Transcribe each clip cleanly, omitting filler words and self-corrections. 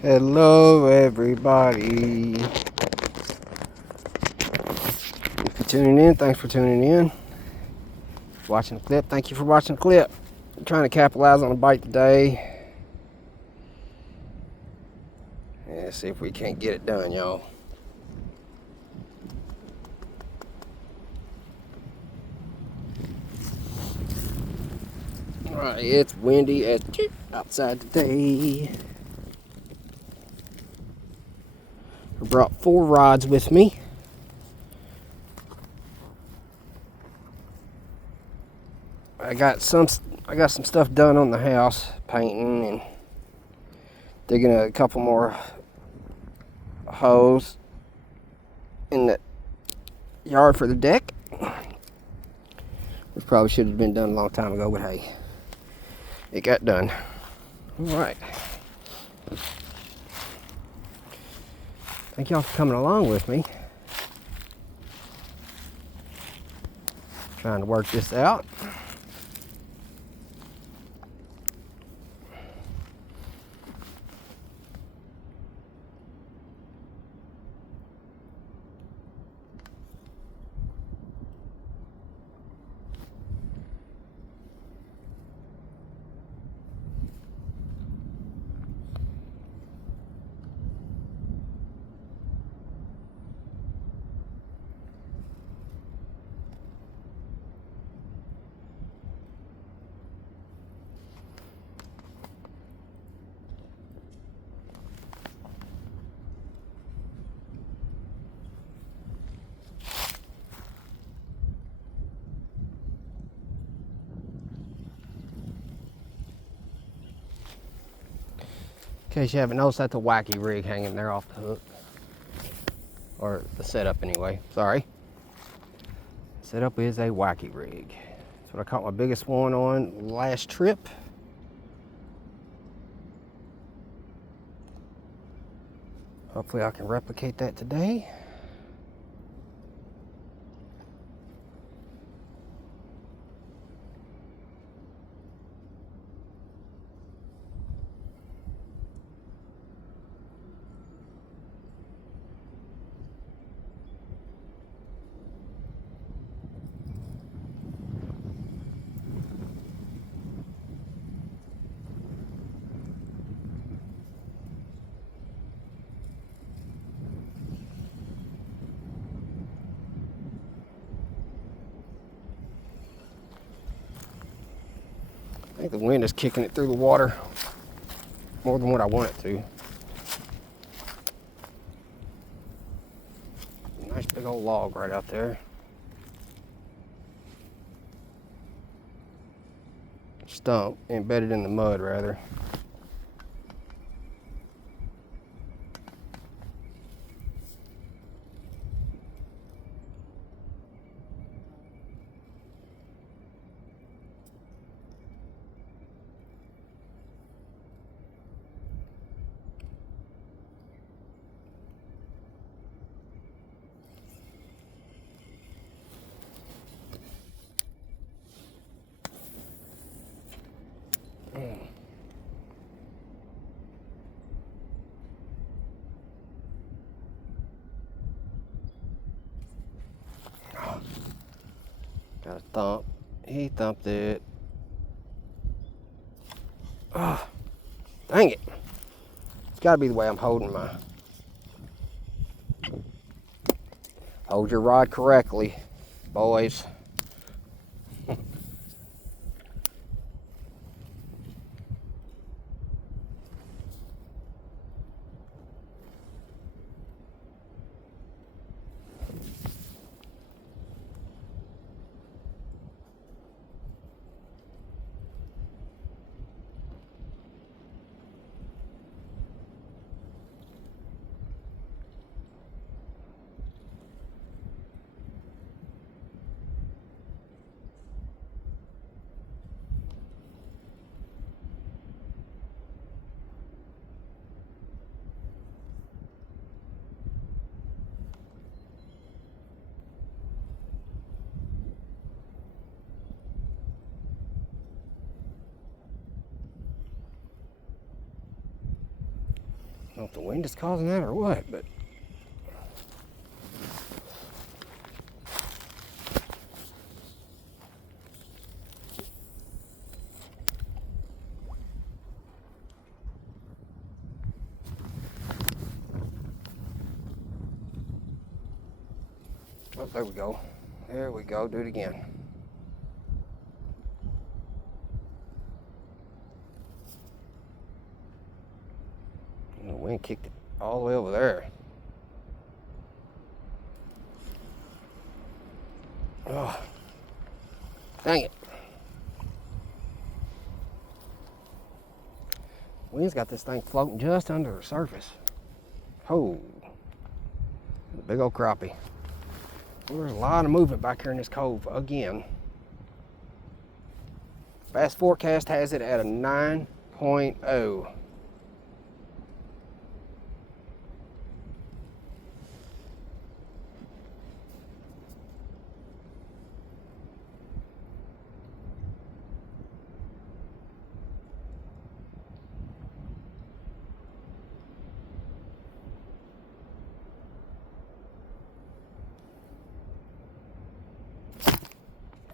Hello, everybody. If you're tuning in, thanks for tuning in. Watching the clip, thank you for watching the clip. I'm trying to capitalize on a bite today. Yeah, see if we can't get it done, y'all. Alright, it's windy as outside today. I brought 4 rods with me. I got some stuff done on the house, painting and digging a couple more holes in the yard for the deck. This probably should have been done a long time ago, but hey, it got done. Alright. Thank y'all for coming along with me. Trying to work this out. In case you haven't noticed, that's a wacky rig hanging there off the hook. Or the setup anyway, sorry. Setup is a wacky rig. That's what I caught my biggest one on last trip. Hopefully I can replicate that today. I think the wind is kicking it through the water more than what I want it to. Nice big old log right out there. Stump, embedded in the mud rather. Got a thump. He thumped it. Ah, dang it. It's gotta be the way I'm holding my... Hold your rod correctly, boys. don't know if the wind is causing that or what, but oh, there we go. There we go. Do it again. And the wind kicked it all the way over there. Oh, dang it. Wind's got this thing floating just under the surface. Oh, big old crappie. There's a lot of movement back here in this cove again. Bass forecast has it at a 9.0.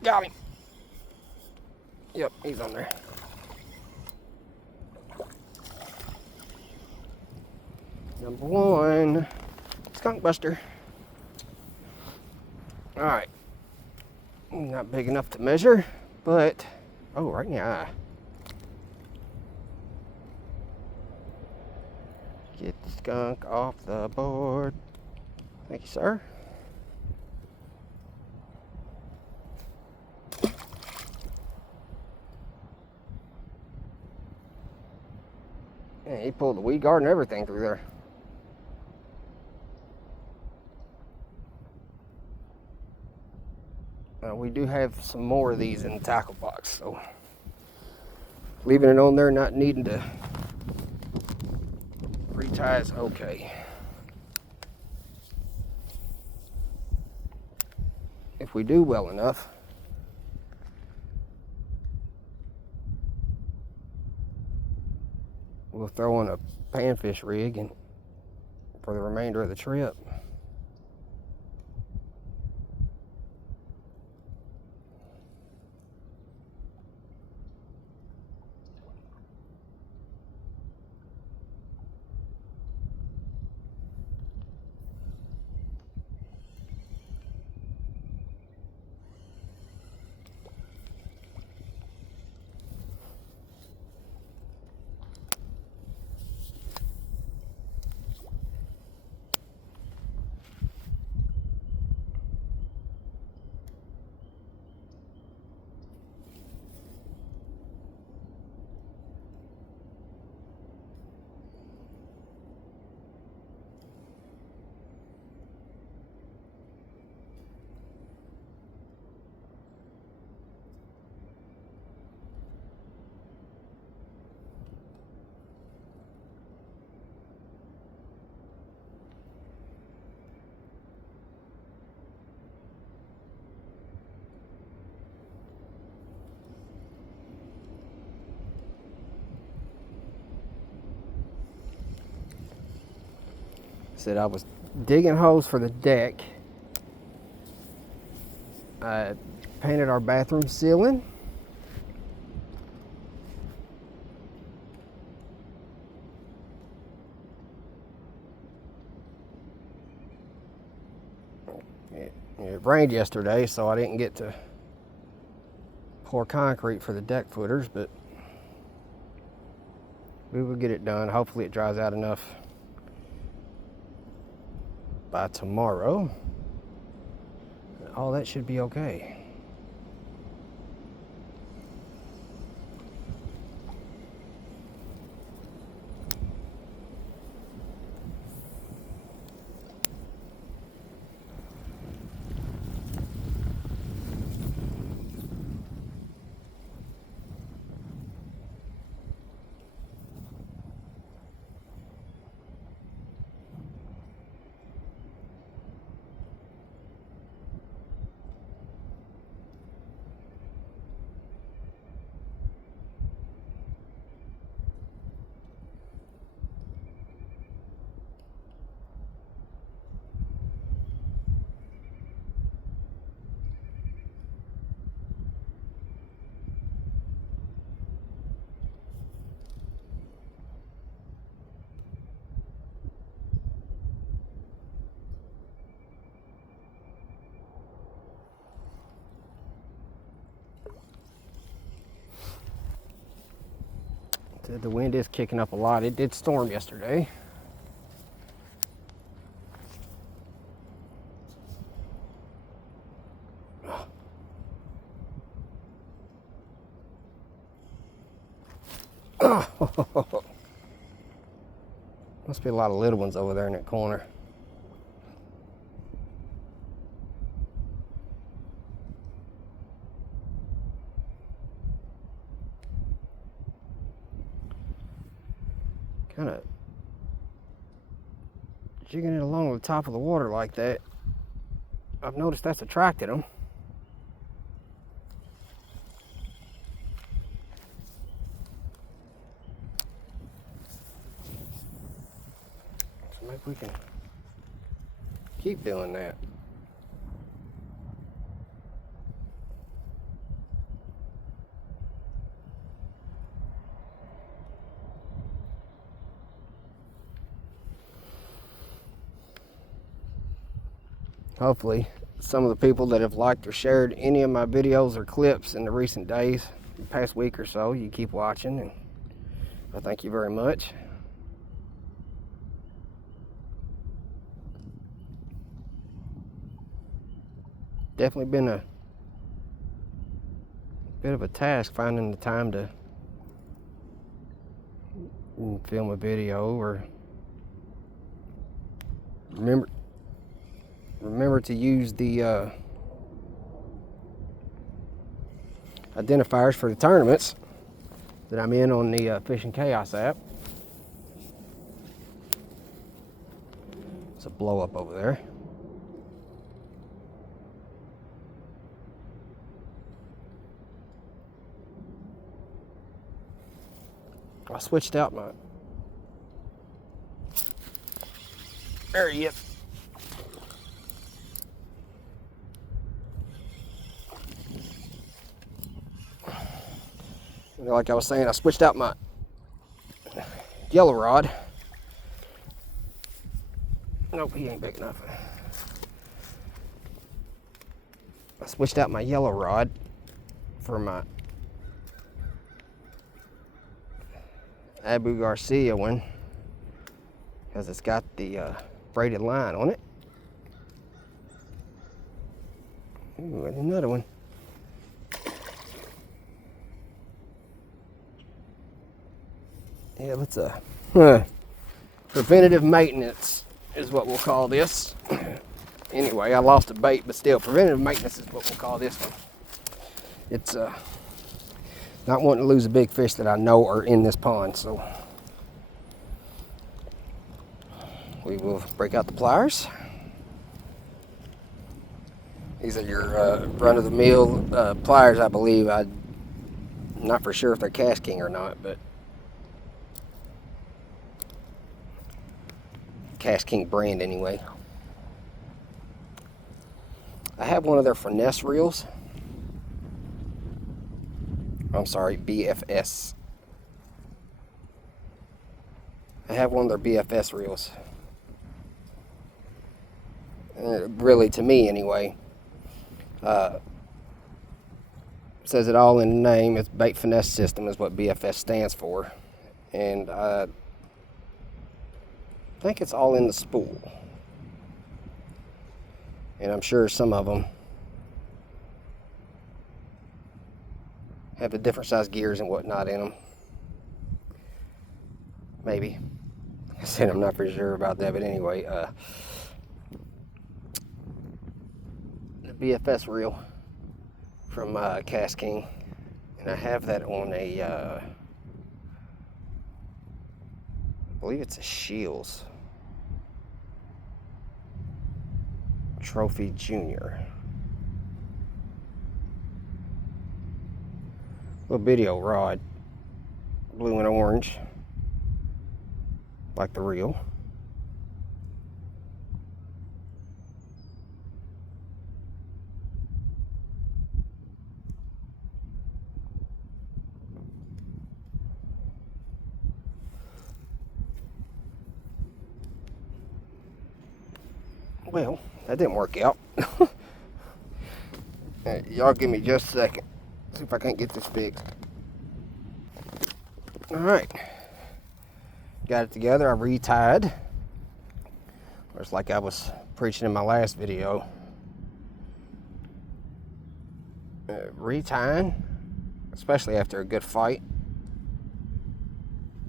Got him. Yep, he's on there. Number one, skunk buster. All right, not big enough to measure, but oh, right in the eye. Get the skunk off the board. Thank you, sir. Yeah, he pulled the weed guard and everything through there. We do have some more of these in the tackle box, so leaving it on there, not needing to retie is okay. If we do well enough, we'll throw on a panfish rig and for the remainder of the trip. Said I was digging holes for the deck. I painted our bathroom ceiling. It rained yesterday, so I didn't get to pour concrete for the deck footers, but we will get it done. Hopefully it dries out enough by tomorrow. All that should be okay. Said the wind is kicking up a lot. It did storm yesterday. Must be a lot of little ones over there in that corner. Kind of jigging it along the top of the water like that. I've noticed that's attracted them. So maybe we can keep doing that. Hopefully, some of the people that have liked or shared any of my videos or clips in the recent days, the past week or so, you keep watching, and I thank you very much. Definitely been a bit of a task finding the time to film a video or remember to use the identifiers for the tournaments that I'm in on the Fishing Chaos app. It's a blow up over there. I switched out my... There he is. Like I was saying, I switched out my yellow rod. Nope, he ain't big enough. I switched out my yellow rod for my Abu Garcia one because it's got the braided line on it. Ooh, and another one. Yeah, that's a preventative maintenance is what we'll call this. Anyway, I lost a bait, but still, preventative maintenance is what we'll call this one. It's not wanting to lose a big fish that I know are in this pond, so we will break out the pliers. These are your run-of-the-mill pliers, I believe. I'm not for sure if they're Cash King or not, but Cash King brand anyway. I have one of their finesse reels. I'm sorry, BFS. I have one of their BFS reels. Really, to me anyway, says it all in the name. It's Bait Finesse System is what BFS stands for. And I think it's all in the spool. And I'm sure some of them have the different size gears and whatnot in them. Maybe. Like I said, I'm not for sure about that, but anyway, the BFS reel from Cash King, and I have that on a, I believe it's a Shields Trophy Junior. Little video rod, blue and orange, like the reel. Well, that didn't work out. Y'all give me just a second. See if I can't get this fixed. All right, got it together. I retied. It's like I was preaching in my last video. Retying, especially after a good fight,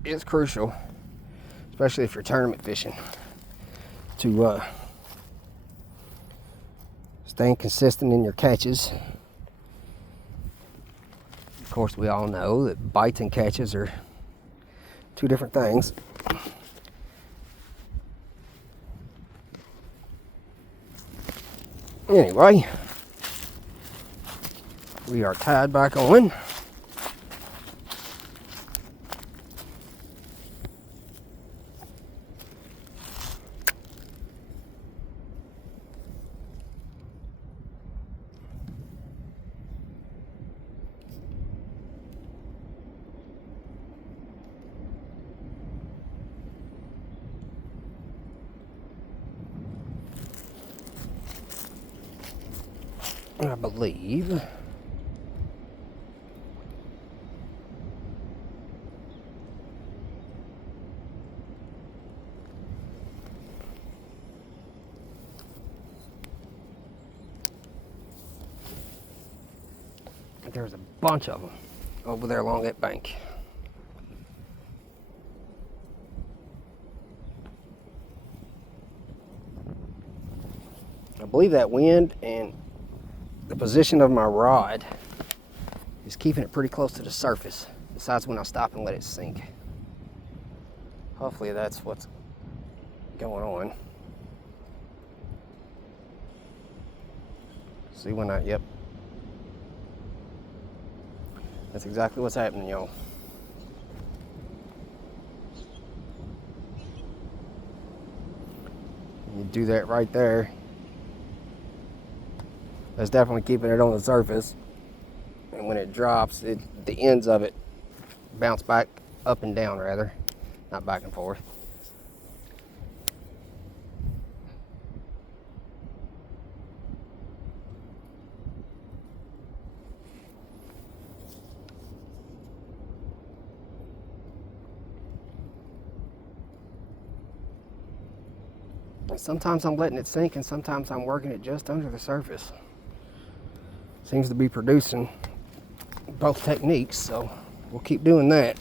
is crucial, especially if you're tournament fishing, to staying consistent in your catches. Of course, we all know that bites and catches are two different things. Anyway, we are tied back on. I believe there's a bunch of them over there along that bank. I believe that wind and the position of my rod is keeping it pretty close to the surface, besides when I stop and let it sink. Hopefully that's what's going on. See when yep. That's exactly what's happening, y'all. You do that right there. That's definitely keeping it on the surface. And when it drops, the ends of it bounce back up and down, rather, not back and forth. Sometimes I'm letting it sink, and sometimes I'm working it just under the surface. Seems to be producing both techniques, so we'll keep doing that.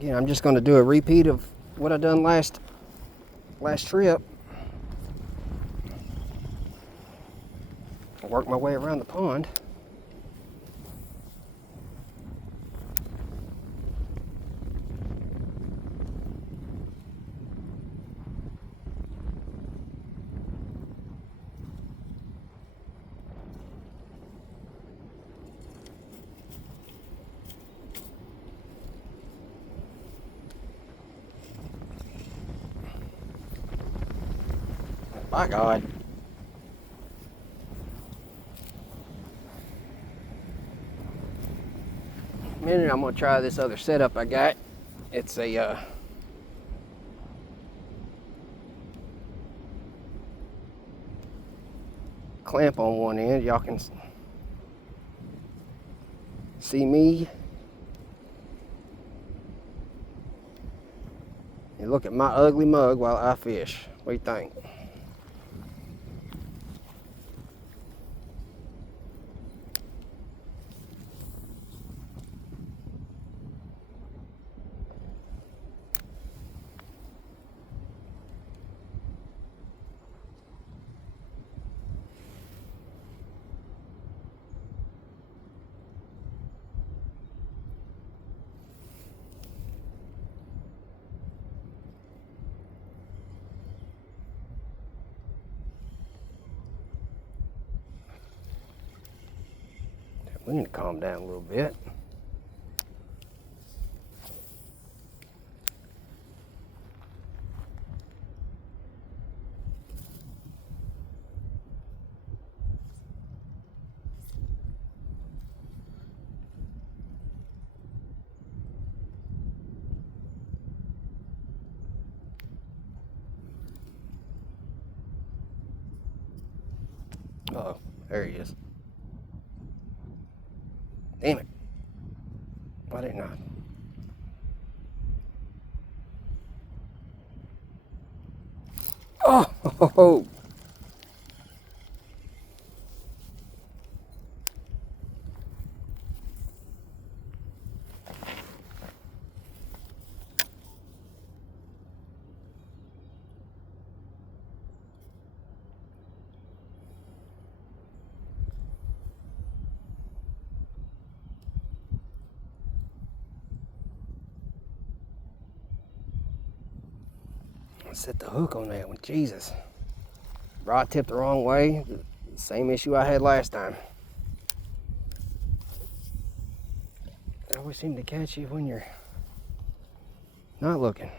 Again, I'm just going to do a repeat of what I done last trip. Work my way around the pond. By God. In a minute, I'm going to try this other setup I got. It's a clamp on one end. Y'all can see me. And look at my ugly mug while I fish. What do you think? We need to calm down a little bit. Uh-oh, there he is. Damn it. I didn't didn't I? Oh! I set the hook on that one. Jesus. Rod tipped the wrong way. Same issue I had last time. They always seem to catch you when you're not looking.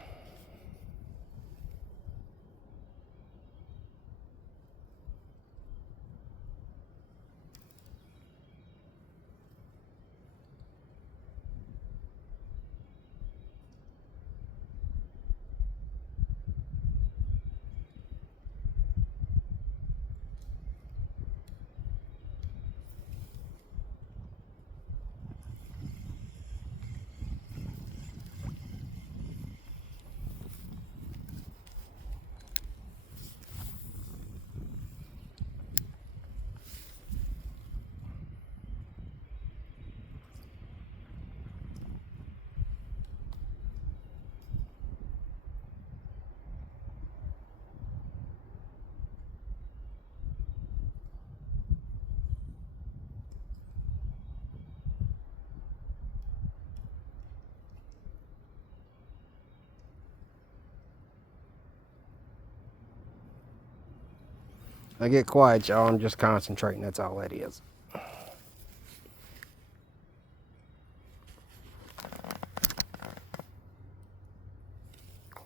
I get quiet, y'all. I'm just concentrating. That's all that is.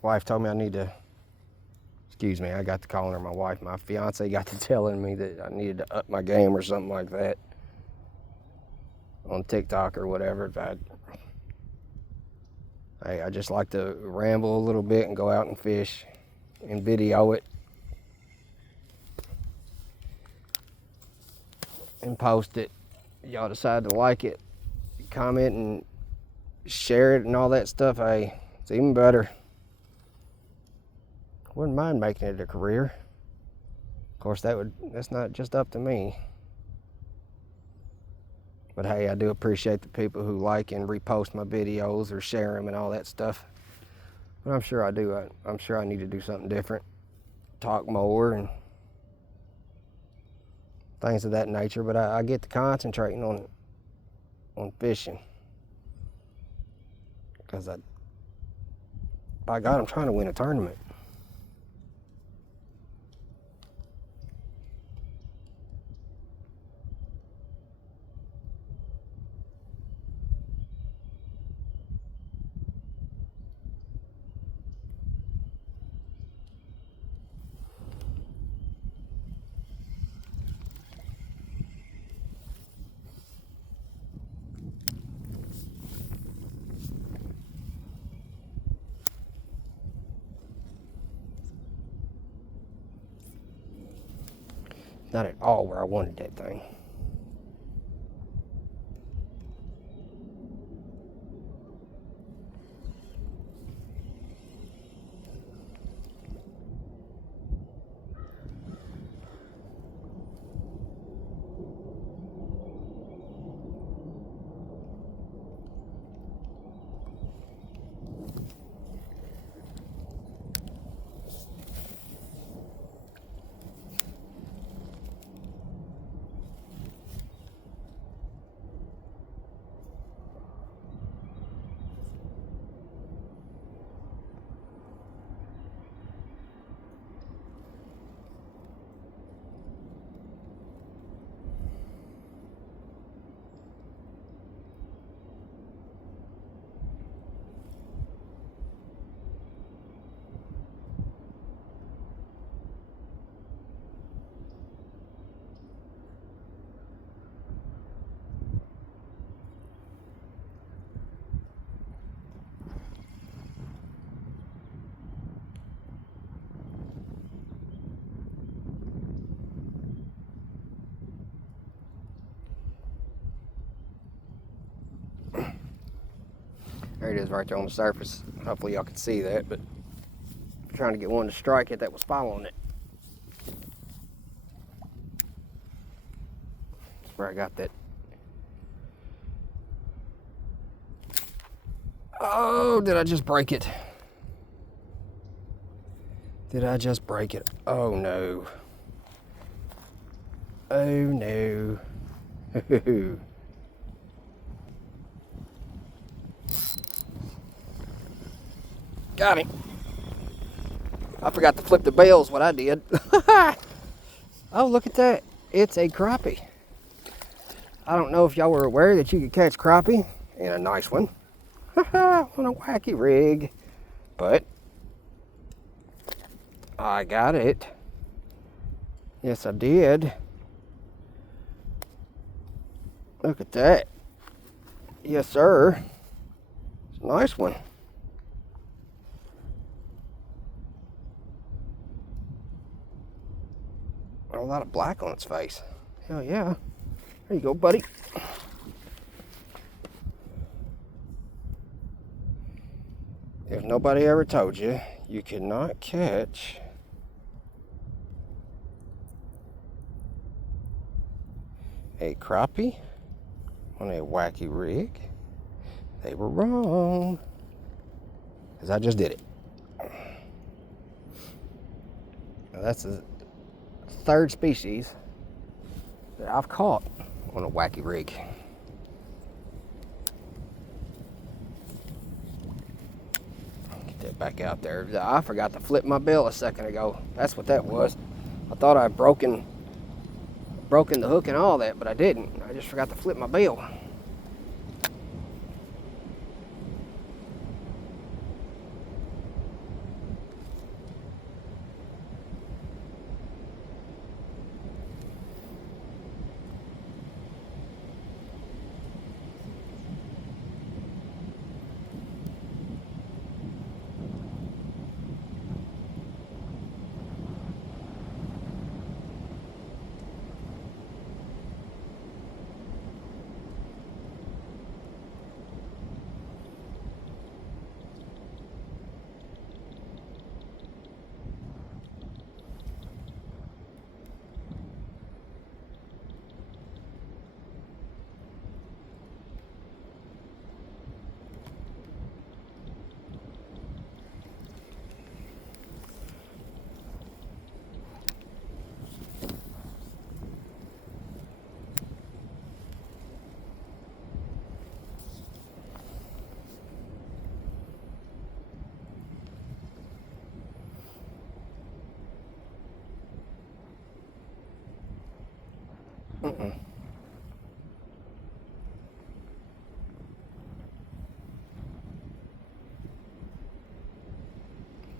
Wife told me I need to, excuse me, I got to calling her my wife. My fiance got to telling me that I needed to up my game or something like that on TikTok or whatever. I just like to ramble a little bit and go out and fish and video it and post it. Y'all decide to like it, comment and share it and all that stuff. Hey, it's even better. Wouldn't mind making it a career. Of course, that's not just up to me. But hey, I do appreciate the people who like and repost my videos or share them and all that stuff. But I'm sure I do. I'm sure I need to do something different. Talk more and things of that nature. But I get to concentrating on fishing. Because by God, I'm trying to win a tournament. Not at all where I wanted that thing. There it is right there on the surface. Hopefully y'all can see that, but I'm trying to get one to strike it that was following it. That's where I got that. Oh, did I just break it? Did I just break it? Oh no. Oh no. Got him. I forgot to flip the bails, what I did. Oh, look at that. It's a crappie. I don't know if y'all were aware that you could catch crappie, and a nice one, on a wacky rig, but I got it. Yes, I did. Look at that. Yes, sir. It's a nice one. A lot of black on its face. Hell yeah. There you go, buddy. If nobody ever told you, you cannot catch a crappie on a wacky rig, they were wrong. Because I just did it. Now that's the third species that I've caught on a wacky rig. Get that back out there. I forgot to flip my bill a second ago. That's what that was. I thought I'd broken the hook and all that, but I didn't. I just forgot to flip my bill.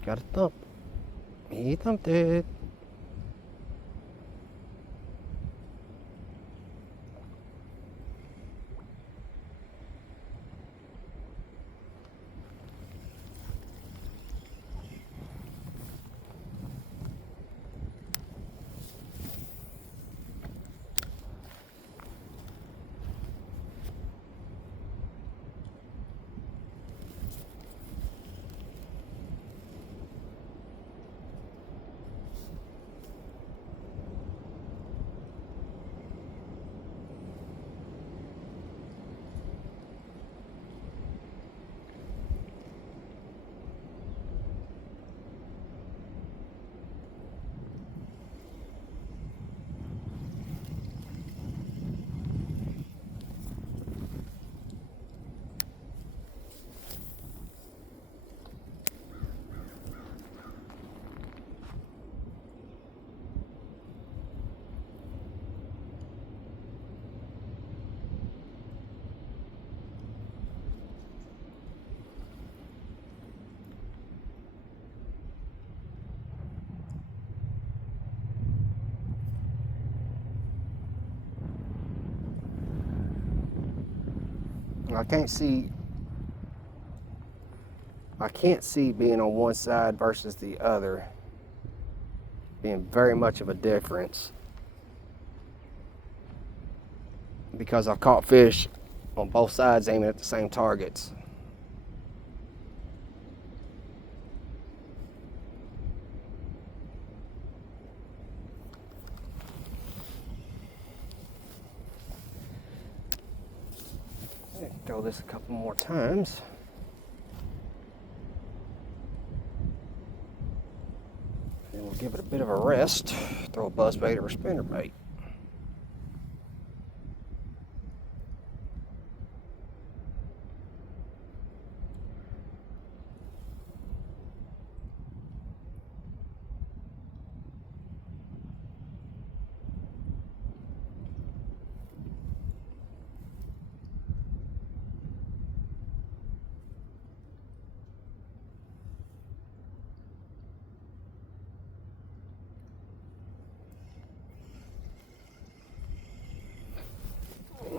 Got a thump. He thumped it. I can't see being on one side versus the other being very much of a difference, because I've caught fish on both sides aiming at the same targets. throw this a couple more times. And we'll give it a bit of a rest. Throw a buzz bait or a spinner bait.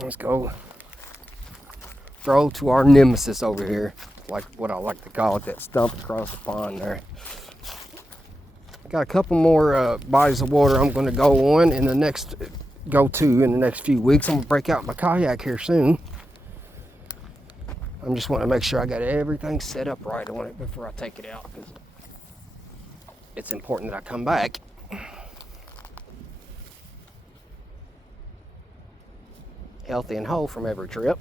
Let's go throw to our nemesis over here, like what I like to call it, that stump across the pond there. Got a couple more bodies of water I'm going to go on in the next few weeks. I'm going to break out my kayak here soon. I'm just want to make sure I got everything set up right on it before I take it out, because it's important that I come back. Healthy and whole from every trip.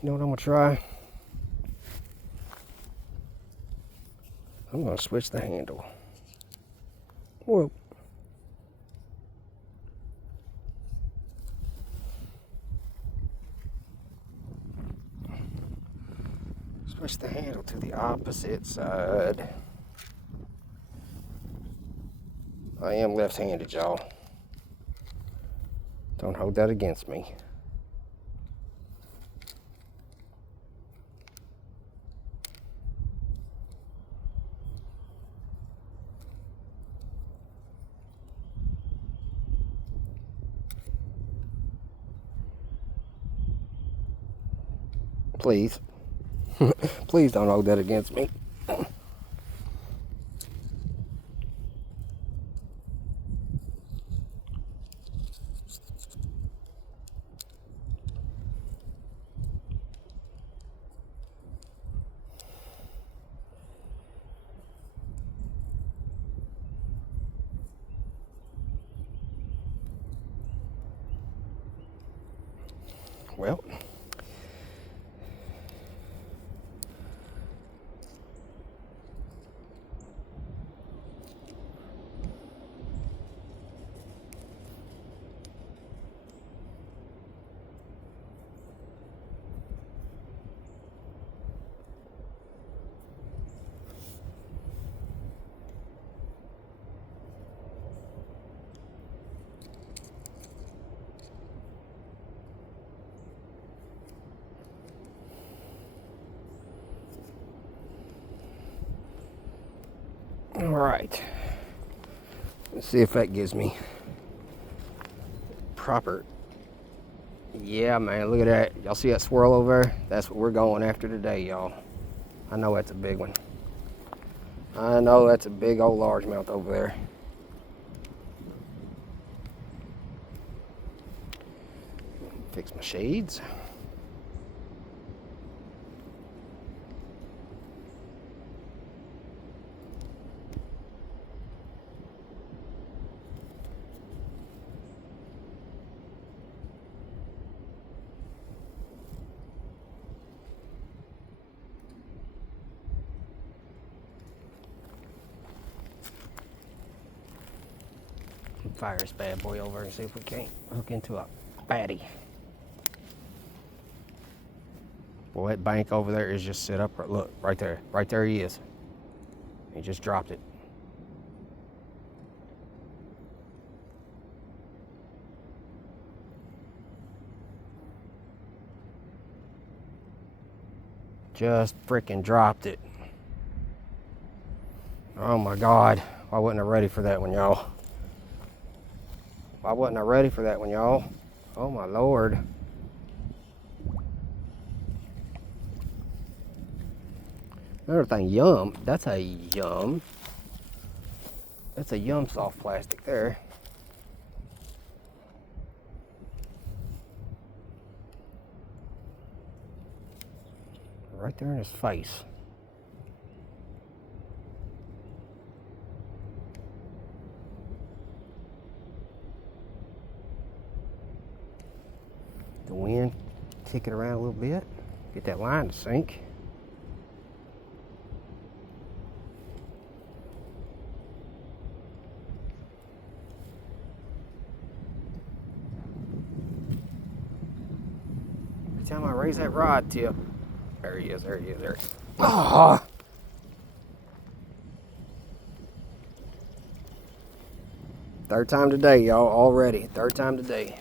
You know what I'm gonna try? I'm gonna switch the handle. Whoa. Switch the handle to the opposite side. I am left-handed, y'all. Don't hold that against me. Please. Please don't hold that against me. Well, all right. Let's see if that gives me proper. Yeah, man, look at that. Y'all see that swirl over there? That's what we're going after today, y'all. I know that's a big one. I know that's a big old largemouth over there. Fix my shades. Fire this bad boy over and see if we can't hook into a fatty. Well, that bank over there is just set up. Look, right there. Right there he is. He just dropped it. Just freaking dropped it. Oh my God. Why wasn't I ready for that one, y'all? Why wasn't I ready for that one, y'all? Oh my Lord. Another thing, Yum. That's a Yum. That's a Yum soft plastic there. Right there in his face. The wind kicking around a little bit. Get that line to sink. Every time I raise that rod tip, there he is, there he is, there he is. Oh. Third time today, y'all, already. Third time today.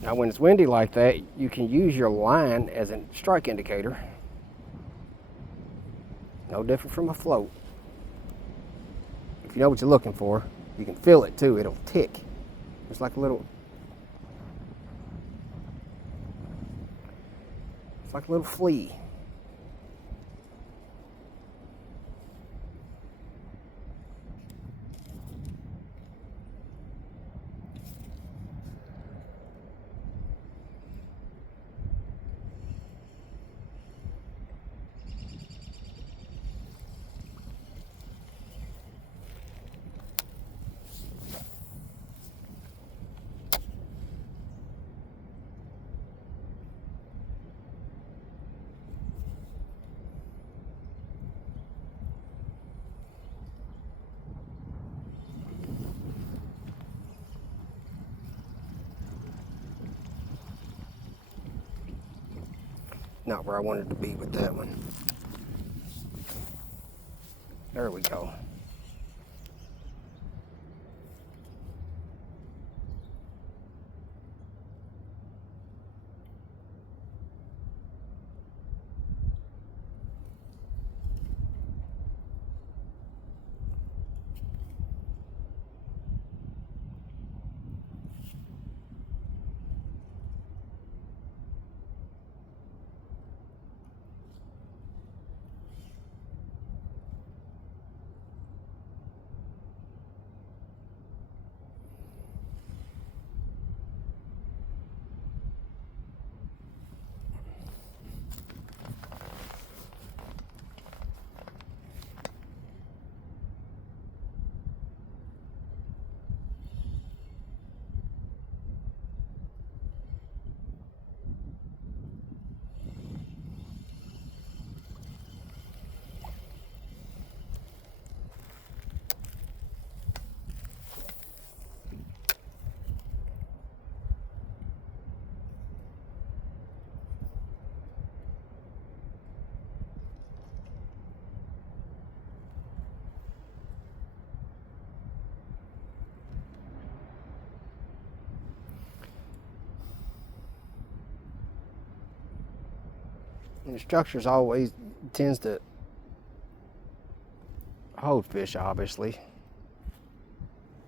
Now, when it's windy like that, you can use your line as a strike indicator. No different from a float. If you know what you're looking for, you can feel it too. It'll tick. It's like a little... It's like a little flea. Not where I wanted to be with that one. There we go. And the structures always tends to hold fish, obviously.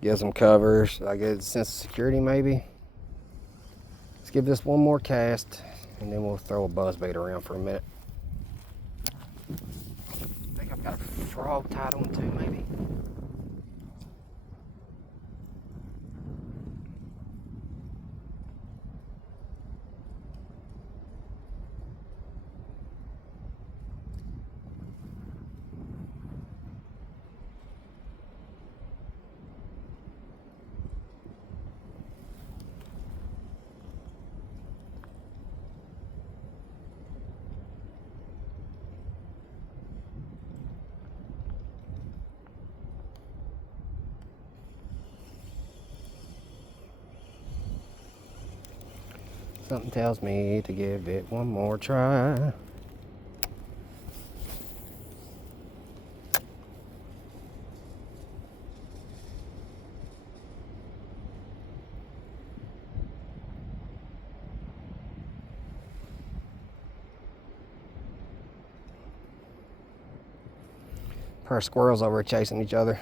Gives them covers, I guess a sense of security maybe. Let's give this one more cast and then we'll throw a buzzbait around for a minute. I think I've got a frog tied on too, maybe. Something tells me to give it one more try. A pair of squirrels over chasing each other.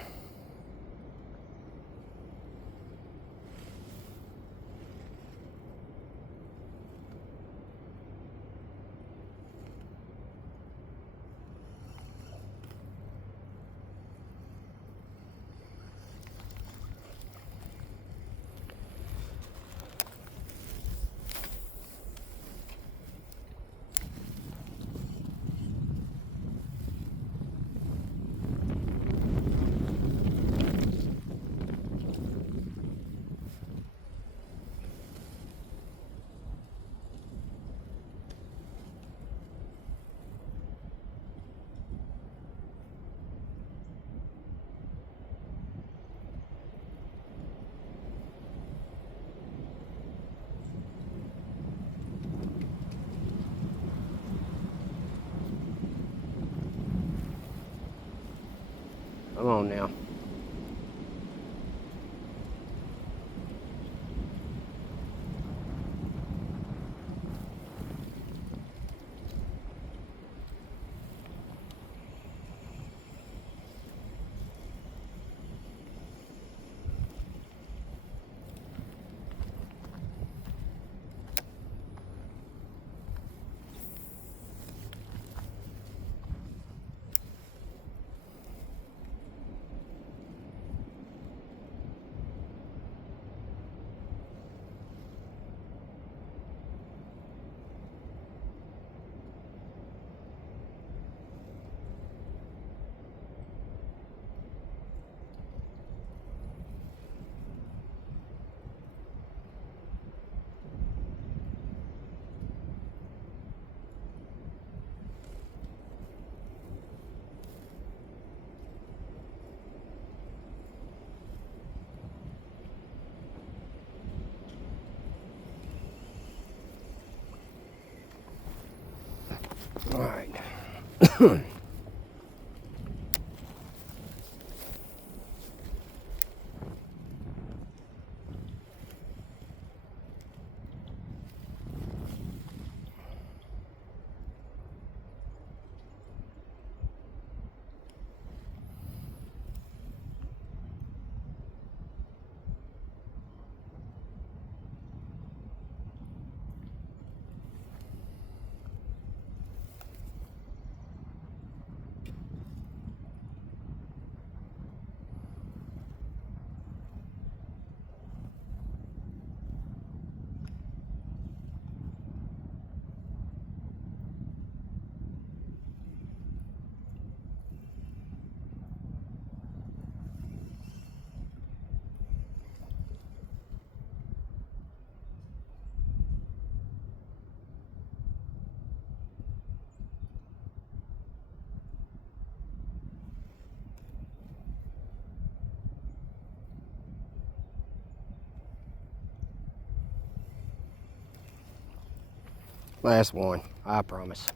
Last one, I promise.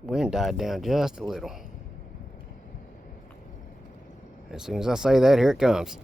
Wind died down just a little. As soon as I say that, here it comes.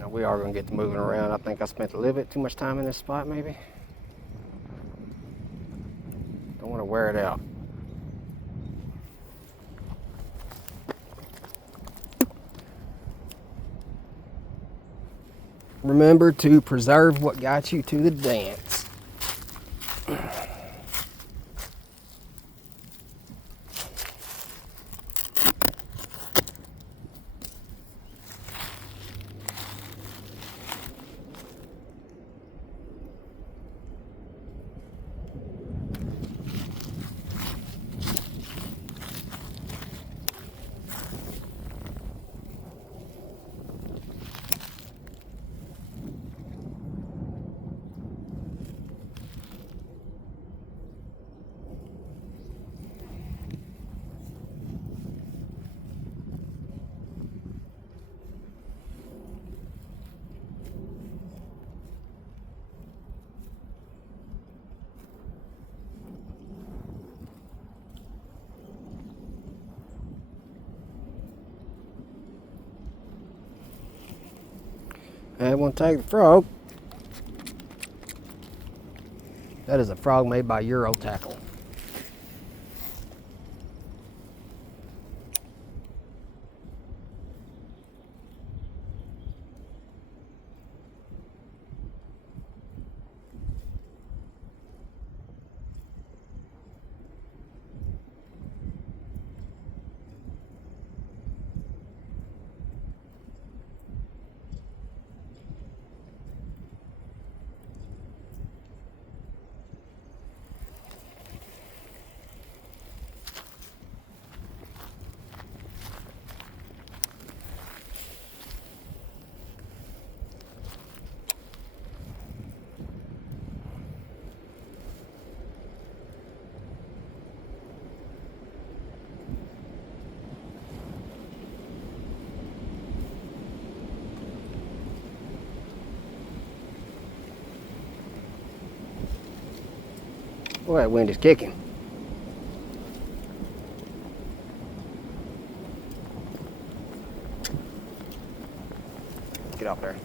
Now we are going to get to moving around. I think I spent a little bit too much time in this spot, maybe. Don't want to wear it out. Remember to preserve what got you to the dance. I want to take the frog. That is a frog made by Euro Tackle. Boy, that wind is kicking. Get off there.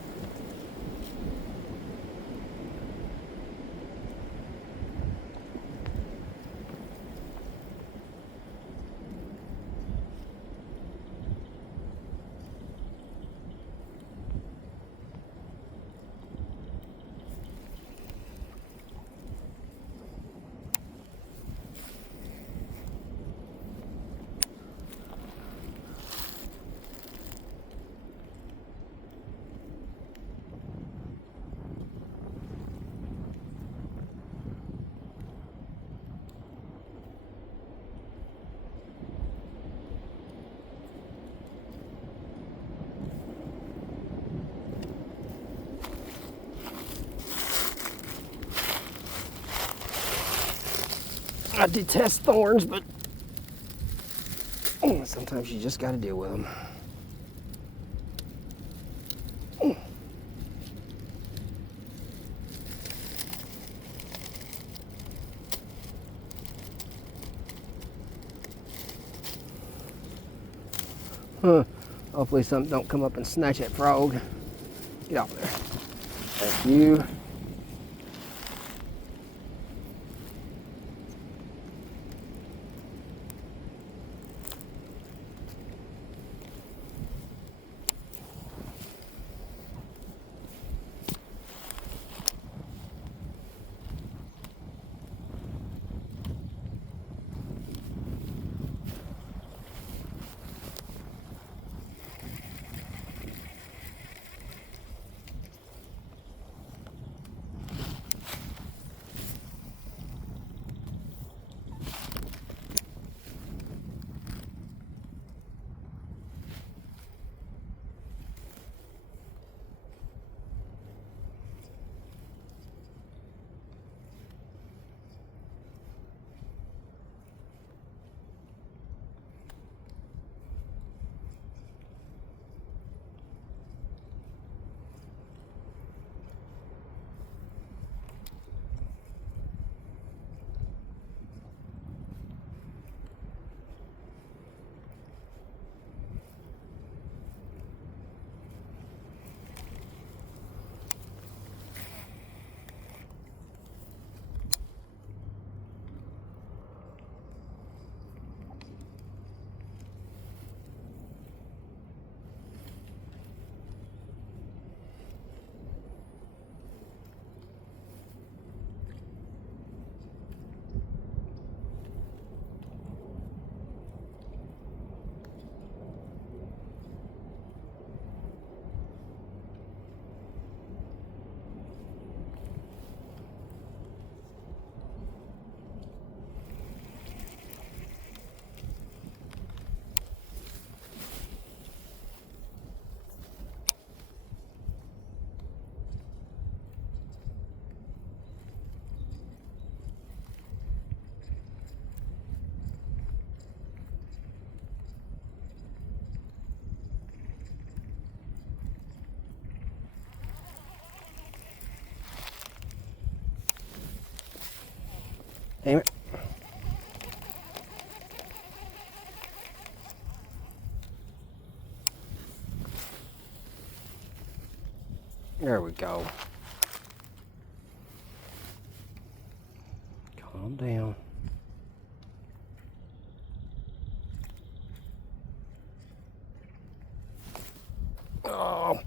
I detest thorns, but sometimes you just got to deal with them. Hopefully something don't come up and snatch that frog. Get off there. Thank you. Damn it. There we go. Calm down. Oh.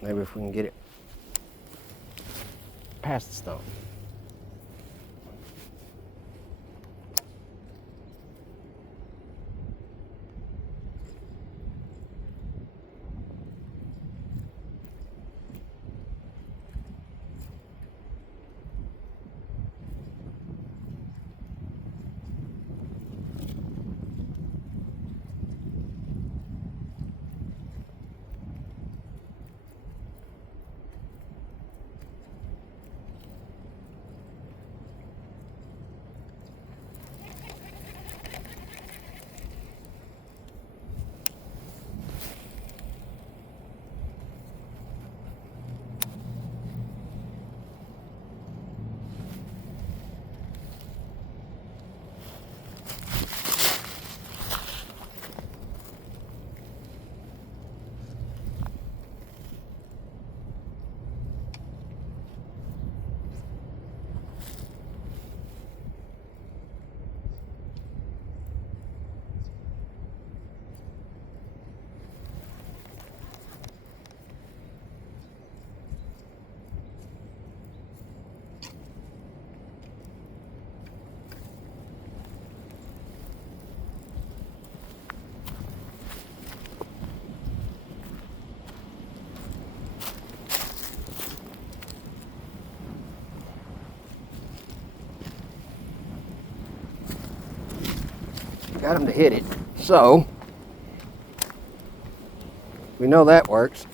Maybe if we can get it past the stump. got him to hit it. So, we know that works.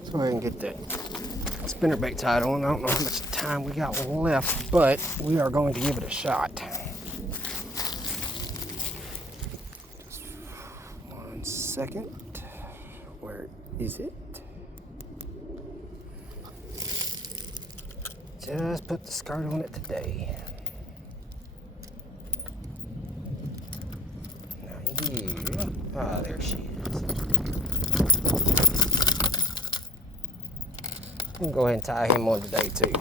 Let's go ahead and get that spinnerbait tied on. I don't know how much time we got left, but we are going to give it a shot. Just 1 second. Where is it? Just put the skirt on it today. Now you, there she is. I'm gonna go ahead and tie him on today too.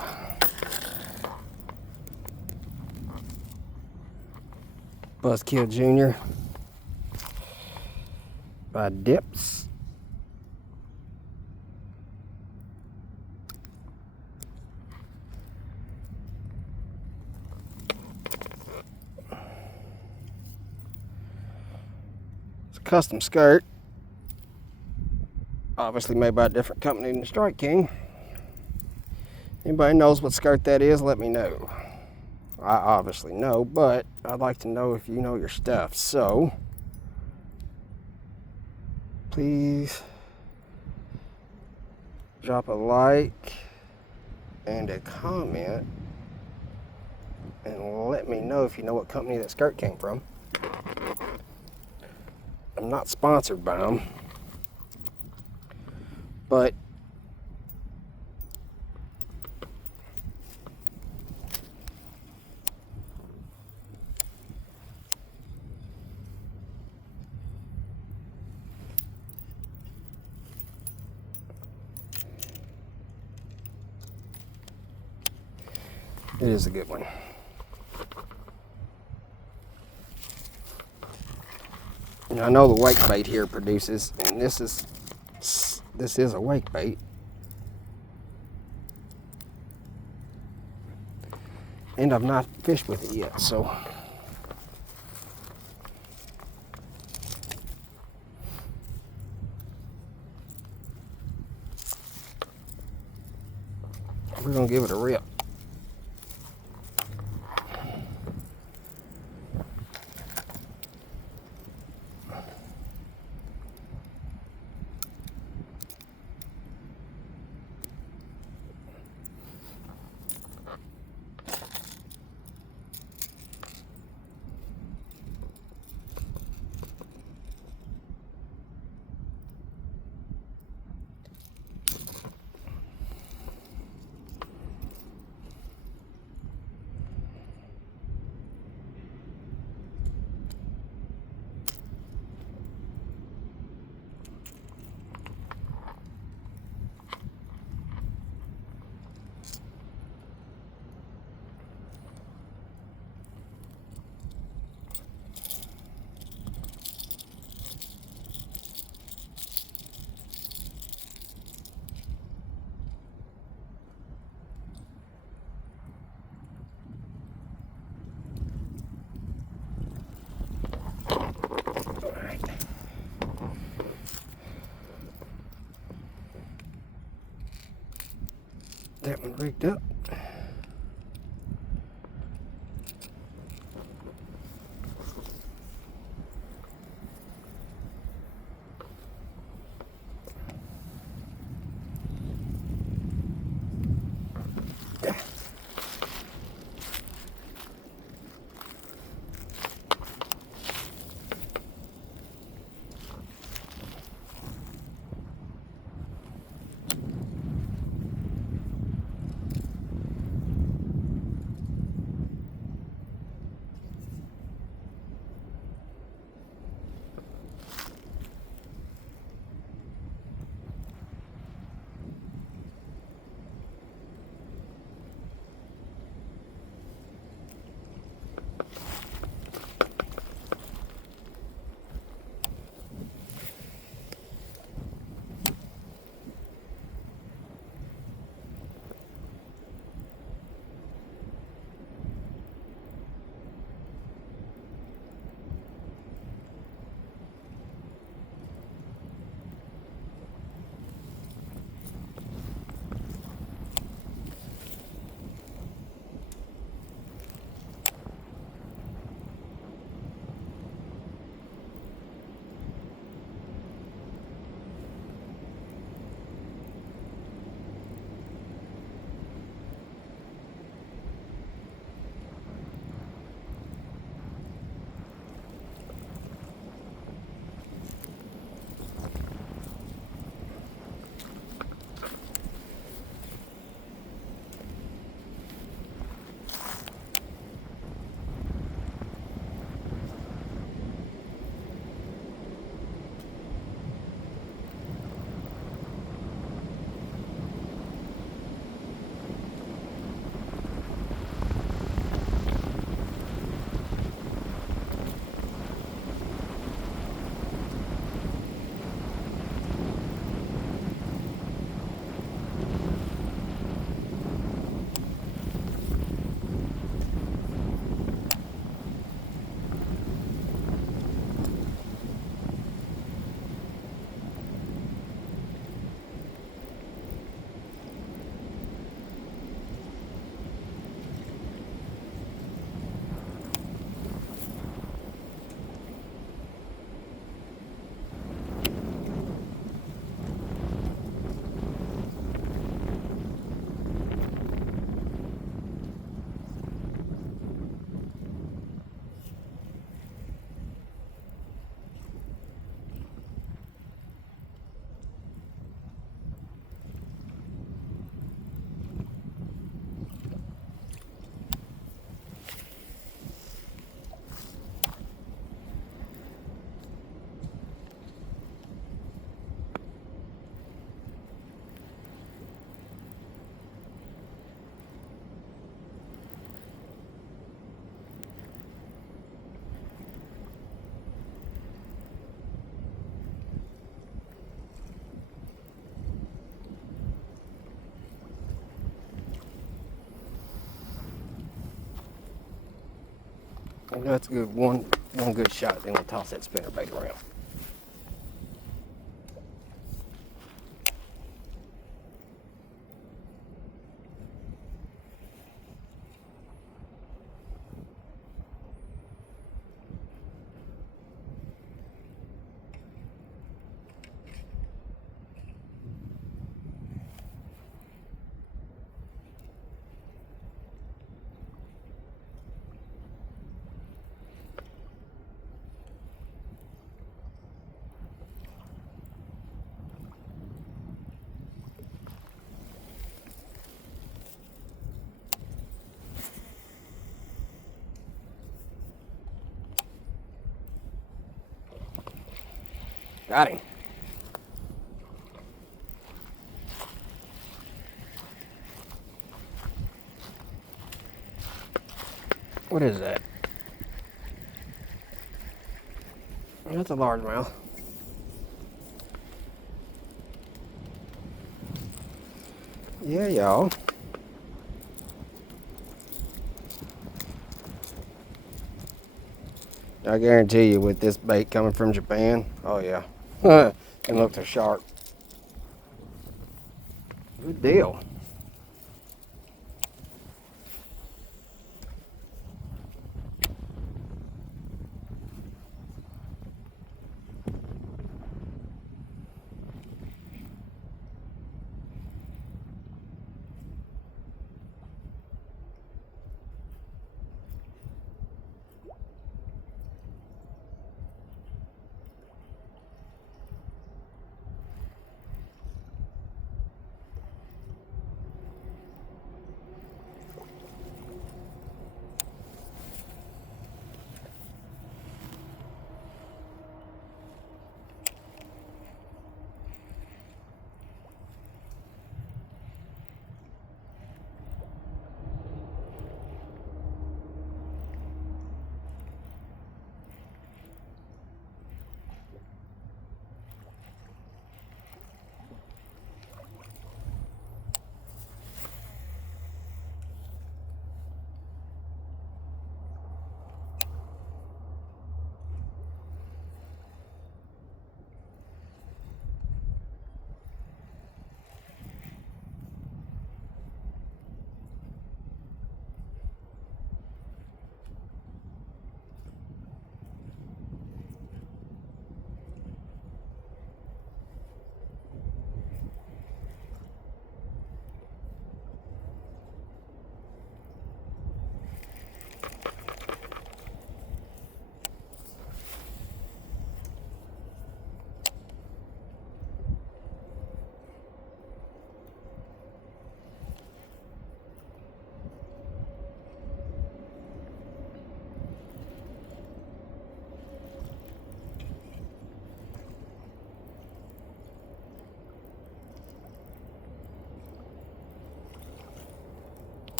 Buzzkill Jr. by Dips. It's a custom skirt, obviously made by a different company than the Strike King. Anybody knows what skirt that is, let me know. I obviously know, but I'd like to know if you know your stuff. So, please drop a like and a comment and let me know if you know what company that skirt came from. I'm not sponsored by them, but it is a good one. Now, I know the wake bait here produces, and this is a wake bait. And I've not fished with it yet, so we're gonna give it a rip. that one rigged up. That's good. One good shot. Then we'll toss that spinner bait around. Got him. What is that? That's a largemouth. Yeah, y'all. I guarantee you with this bait coming from Japan, oh yeah. And look, they're sharp. Good deal.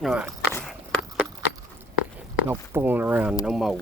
All right. No fooling around no more.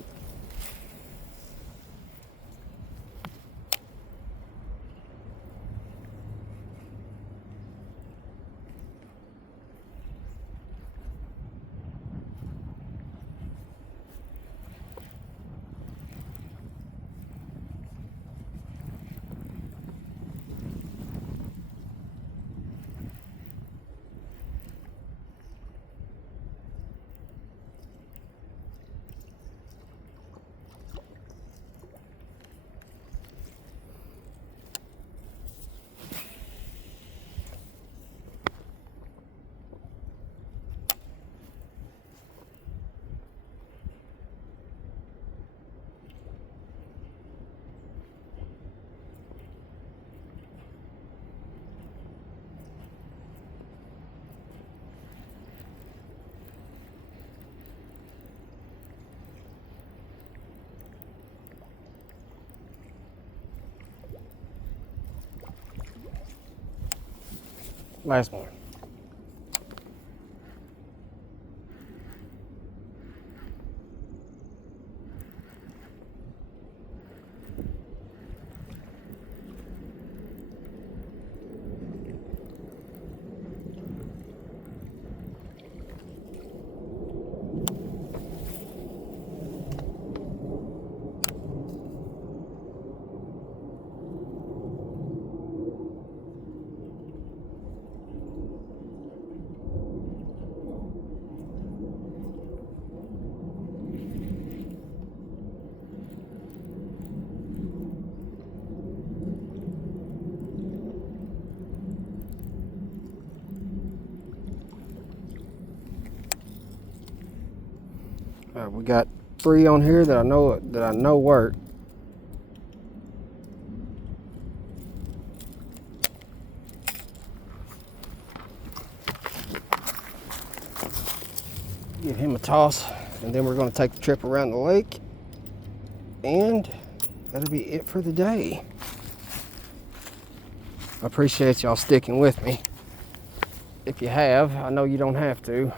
Last one. All right, we got 3 on here that I know work. Give him a toss, and then we're going to take the trip around the lake, and that'll be it for the day. I appreciate y'all sticking with me. If you have, I know you don't have to.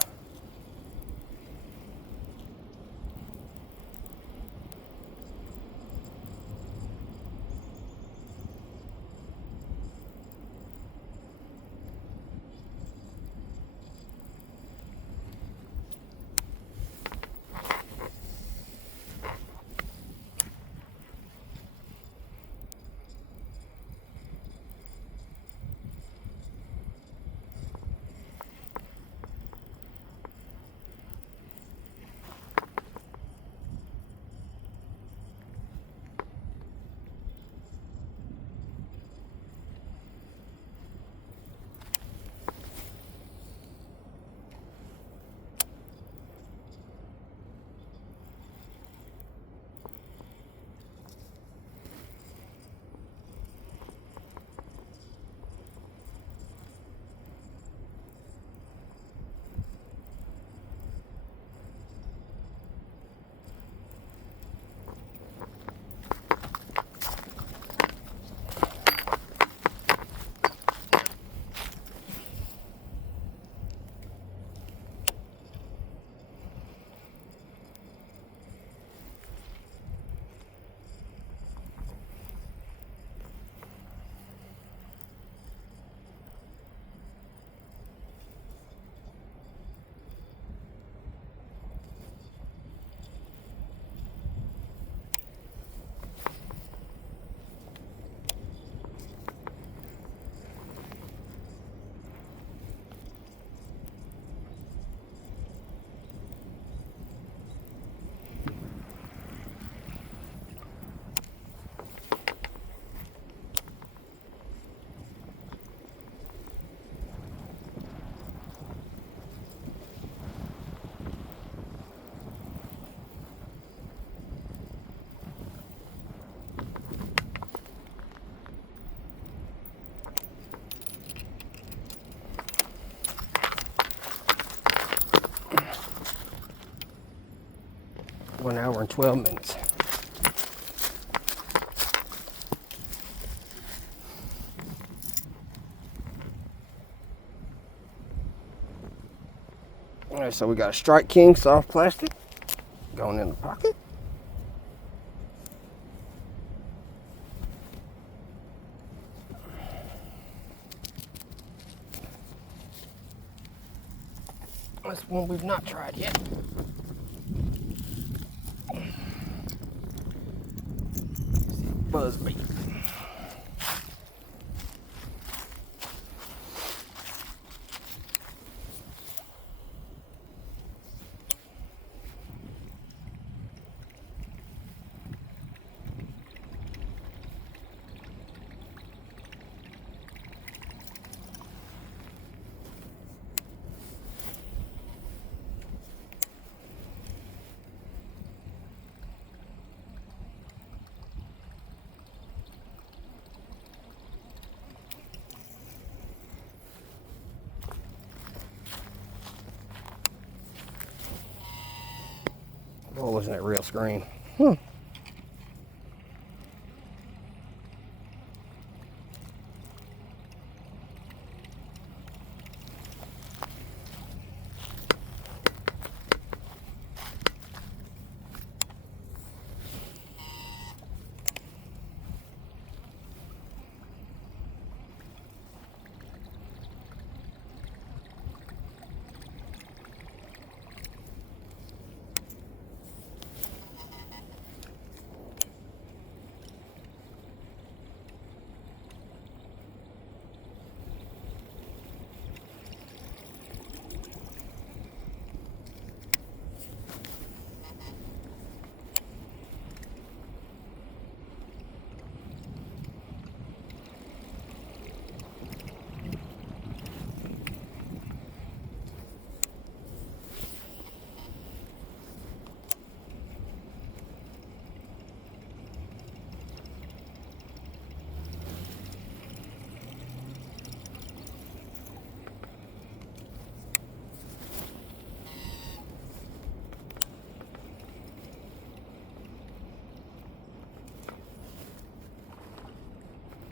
One hour and 12 minutes. All Alright, so we got a Strike King soft plastic going in the pocket. That's one we've not tried yet. Buzzbait. Oh, wasn't it real screen?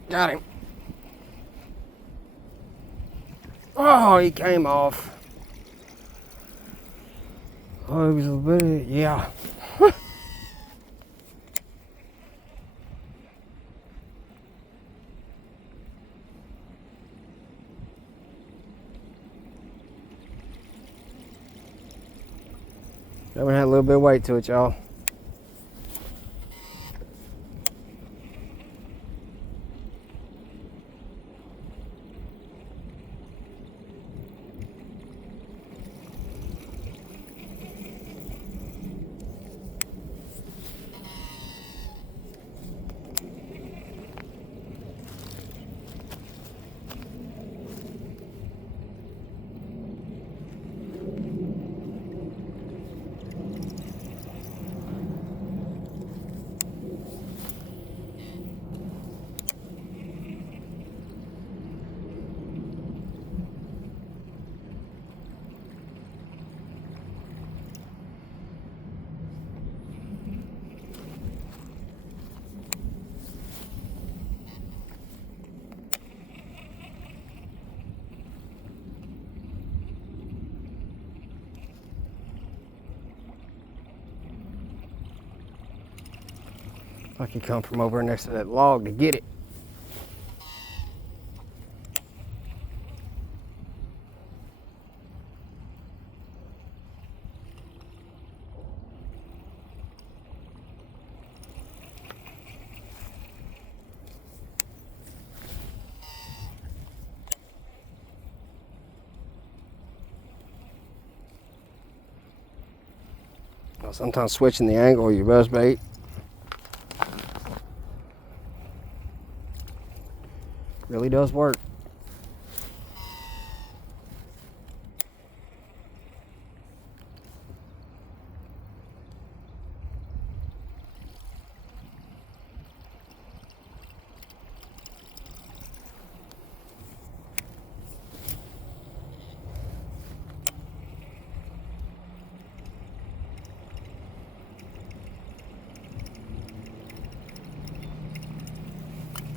Got him. Oh, he came off. Oh, he was a bit, yeah. That one had a little bit of weight to it, y'all. Like he come from over next to that log to get it. Well, sometimes switching the angle of your buzz bait really does work.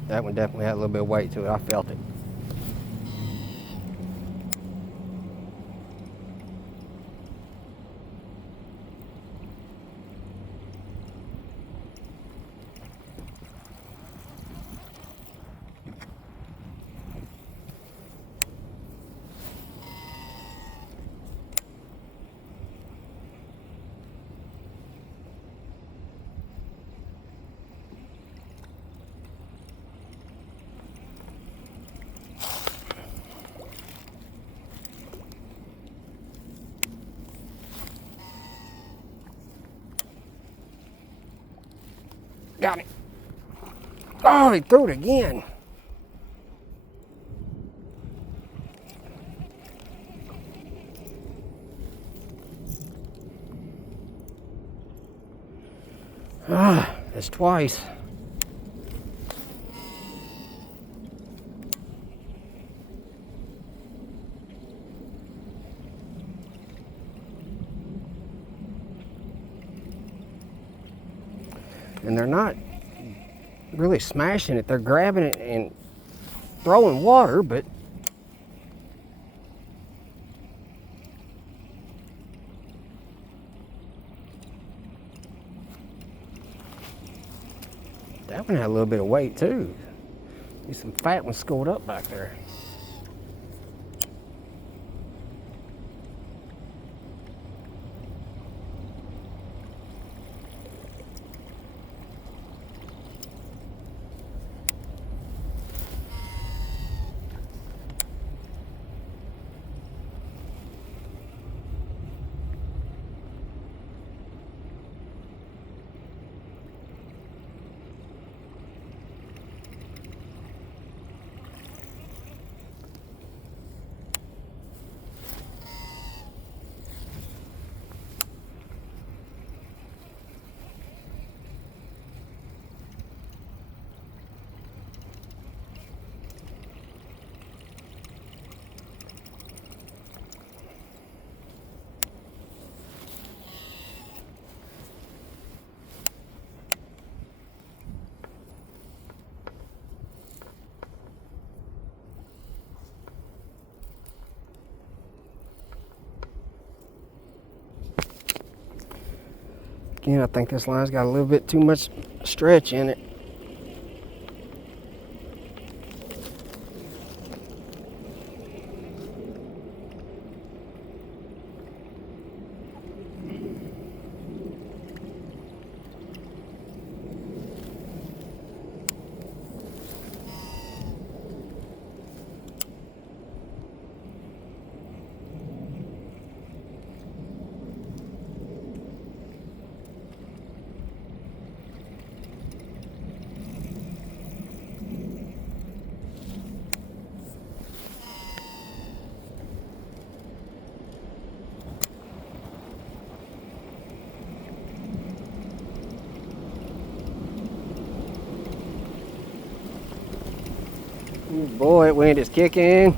That one definitely had a little bit of weight to it. I felt it. Got it. Oh, he threw it again. Ah, that's twice. And they're not really smashing it. They're grabbing it and throwing water, but that one had a little bit of weight too. There's some fat ones scored up back there. Again, I think this line's got a little bit too much stretch in it. Ooh, boy, wind is kicking.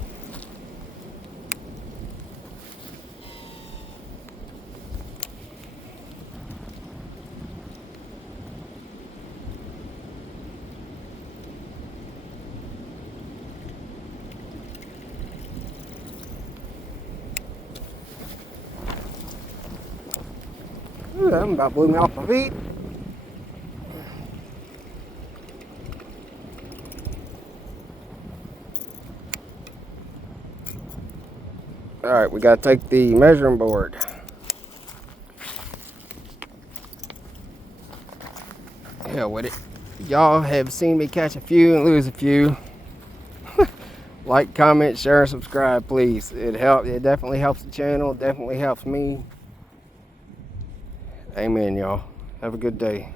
Ooh, that about blew me off my feet. All right, we gotta take the measuring board. Hell with it. Y'all have seen me catch a few and lose a few. Like, comment, share, and subscribe, please. It definitely helps the channel. It definitely helps me. Amen, y'all. Have a good day.